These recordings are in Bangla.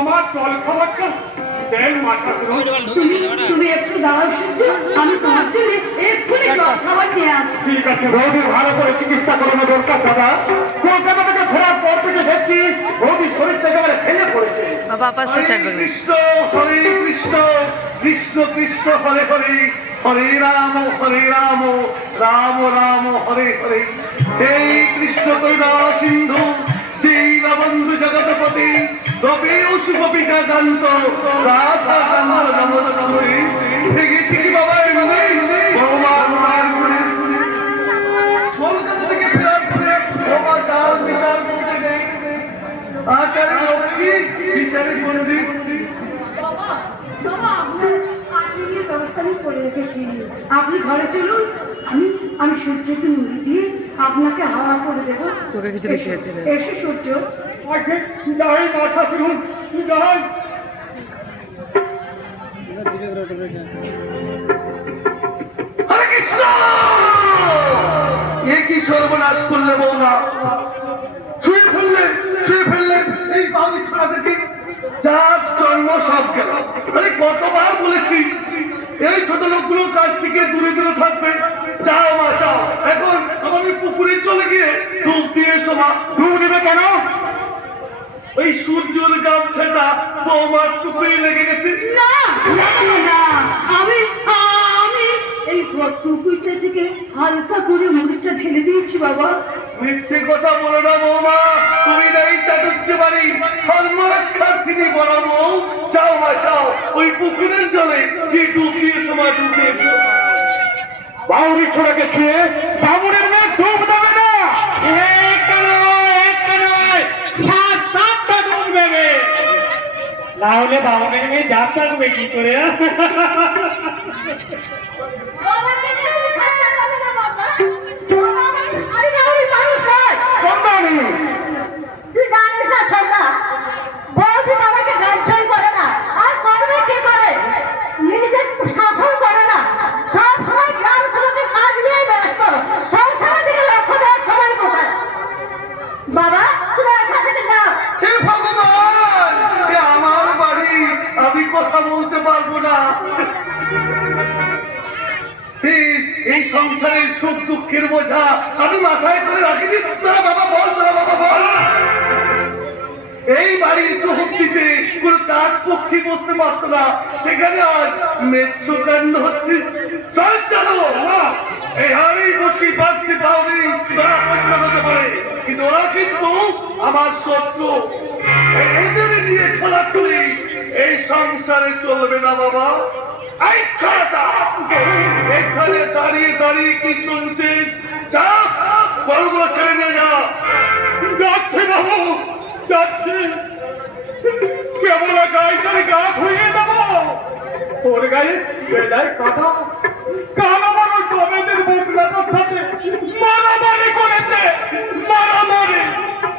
আমার জল খাবারটা দেন মাথা। তুমি একটু দাঁড়াও সূর্য, আমি তোমার জন্য এক্ষুনি জল খাবার নিয়ে আসছি। ঠিক আছে, বৌদি ভালো করে চিকিৎসা করানো দরকার দাদা। কলকাতা থেকে ফেরার পর থেকে দেখছি বৌদি শরীরটা একেবারে ভেঙে পড়েছে। বাবা পাঁচটা চাকরি কৃষ্ণ হরে কৃষ্ণ কৃষ্ণ কৃষ্ণ হরে হরে হরে রাম রাম রাম হরে হরে। এই কৃষ্ণ করুণা সিন্ধু দীনবন্ধু জগৎপতি গোপীশ গোপিকা কান্ত রাধা কান্ত নমঃ নমঃ। ভেঙেছি কি বাবা ভগবান মায়ের গুণে কলকাতা থেকে ফেরার পরে বাবা চাল বিচার করতে নেই। আচার্য লক্ষ্মী বিচারে পণ্ডিত বাবা, বাবা, আপনার আত্মীয় ব্যবস্থা আমি করে রেখেছি। আপনি ঘরে চলুন, আমি সূর্যকে মুড়ি দিয়ে আপনাকে হাওয়া করে দেবো। তোকে কিছু দেখতে যাচ্ছে না। এসো সূর্য। যাই মাথা ফিরুন, যাই। হরে কৃষ্ণ। এ কি সর্বনাশ করলে বৌমা, ছুঁয়ে ফেললেন এই বাউরি ছোড়া থেকে যার জন্ম সব গেল। আরে কতবার বলেছি এই ছোট লোকগুলোর কাছ থেকে দূরে দূরে থাকবে। যাও মা যাও, এখন আমাদের পুকুরে চলে গিয়ে ডুব দিয়ে এসো মা। ডুব দিবে কেন? ওই সূর্যের গামছাটা বৌমার টুকুরে লেগে গেছে। না না না, না, আমি এই পুকুরটা থেকে হালকা করে মুড়িটা ঢেলে দিয়েছি বাবা। মিথ্যে কথা বলো না বৌমা, তুমি নেই চাটুচ্ছে বাড়ি ধর্মরক্ষার্থিনী বড় বউ। যাও মা যাও, ওই পুকুরের জলে গিয়ে ডুব দিয়ে সময় ডুব দিয়ে এসো। বাউরি ছোড়াকে ছুঁয়ে বাবুরের মেয়ে ডুব দেবে না। সাতটা ডুব দেবে, না হলে বাবুরের মেয়ে যা থাকবে কি করে? তুই জানিস না ছোট্টা, বৌদি বাবাকে গাছই করে না, আর করবে কি করে? নিজে শাসন করে না, সব সময় গ্রাম সমাজে কাজ নিয়ে ব্যস্ত, সংসারের দিকে লক্ষ্য দেওয়ার সময় কোথায়? বাবা তুমি এখান থেকে যাও। হে ভগবান, এ আমার বাড়ি, আমি কথা বলতে পারবো না। এই সংসারের সুখ দুঃখের বোঝা আমি মাথায় করে রাখিনি। তোরা বাবা বল, তোরা বাবা বল। এই বাড়ির চৌহদ্দিতে কোন কাঠ পক্ষী বসতে পারতো না, সেখানে আজ মেৎসকাণ্ড হচ্ছে। চল চলো, এই হাড়ি বসি বাঁচতে পারি, তোরা পয়সা হতে পারে, কিন্তু ওরা কিন্তু আমার শত্রু। এদের নিয়ে খেলাখুলি এই সংসারে চলবে না বাবা। এই ছোড়াটা এখানে দাঁড়িয়ে দাঁড়িয়ে কি শুনছেন? যা গর্ব ছেড়ে নিয়ে যা। যাচ্ছে বাবু, যাচ্ছে। কেমন গায়ে করে গা ধুয়ে দেবো? ওর গায়ে বেলায় কাটা কালো বড় টমেটের বোকলাটার সাথে মারামারি করেছে, মারামারি।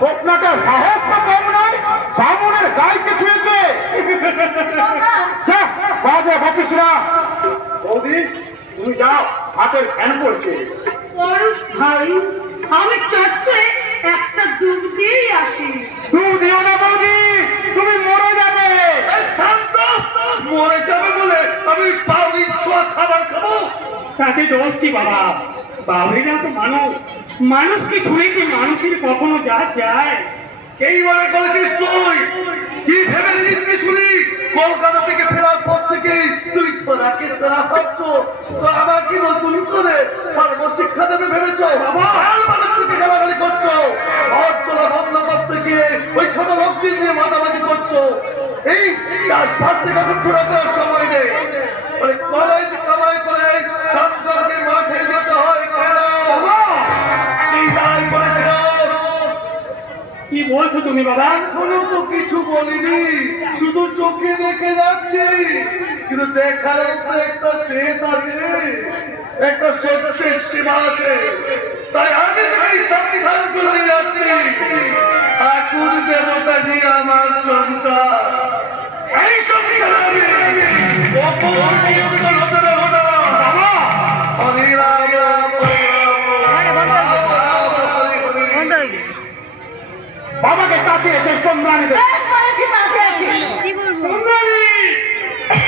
বোকলাটা সাহস তো কম নয়, বাবুরের গায়ে ছুঁয়েছে। বাজে ভাবিসরা। বৌদি তুমি যাও, হাতের ফ্যান পড়ছে। ভাই আমি চটকে একটা ডুব দিয়েই আসি। ডুব দিও না বৌদি, তুমি মরে যাবে। শান্ত, মরে যাবে বলে আমি পাউরির ছোঁয়া খাবার খাবো? তাতে দোষ কি বাবা? বাউরিরা তো মানুষ, মানুষকে ছুঁয়ে কি মানুষের কখনো যা যায়? এই মনে করেছিস তুই? কি ভেবেছিস কি শুনি? কলকাতা থেকে ফেরার পর থেকে তুই তোরাকে তোরা ভাবছ তো আমার কি নতুন করে সর্বশিক্ষা দেবে ভেবেছ? হাল মানুষকে গালাগালি করছো, ভোট তোলা বন্ধ করতে গিয়ে ওই ছোট লোককে নিয়ে মাতামাতি করছো। এই চাষবাস থেকে আমি ঘুরে দেওয়ার সময় নেই। কলেজ কামাই করে সরকারকে মাঠে যেতে হয় কেন? এই দায় করেছ। কি বলছো তুমি বাবা? এখনো তো কিছু বলিনি, শুধু চোখে দেখে যাচ্ছি, কিন্তু দেখার তো একটা শেষ আছে, একটা শেষের সীমা আছে। তাই আগে থেকেই সংবিধান করে যাচ্ছি। ঠাকুর দেবতা নিয়ে আমার সংসার, এই সংসার আমি অপর নিয়মিত হতে দেব না। হরে রাম হরে রাম বন্ধ হয়ে গেছে। বাবাকে তাকিয়ে তোমরা বেশ করেছি, তাতে আছি। সুন্দরী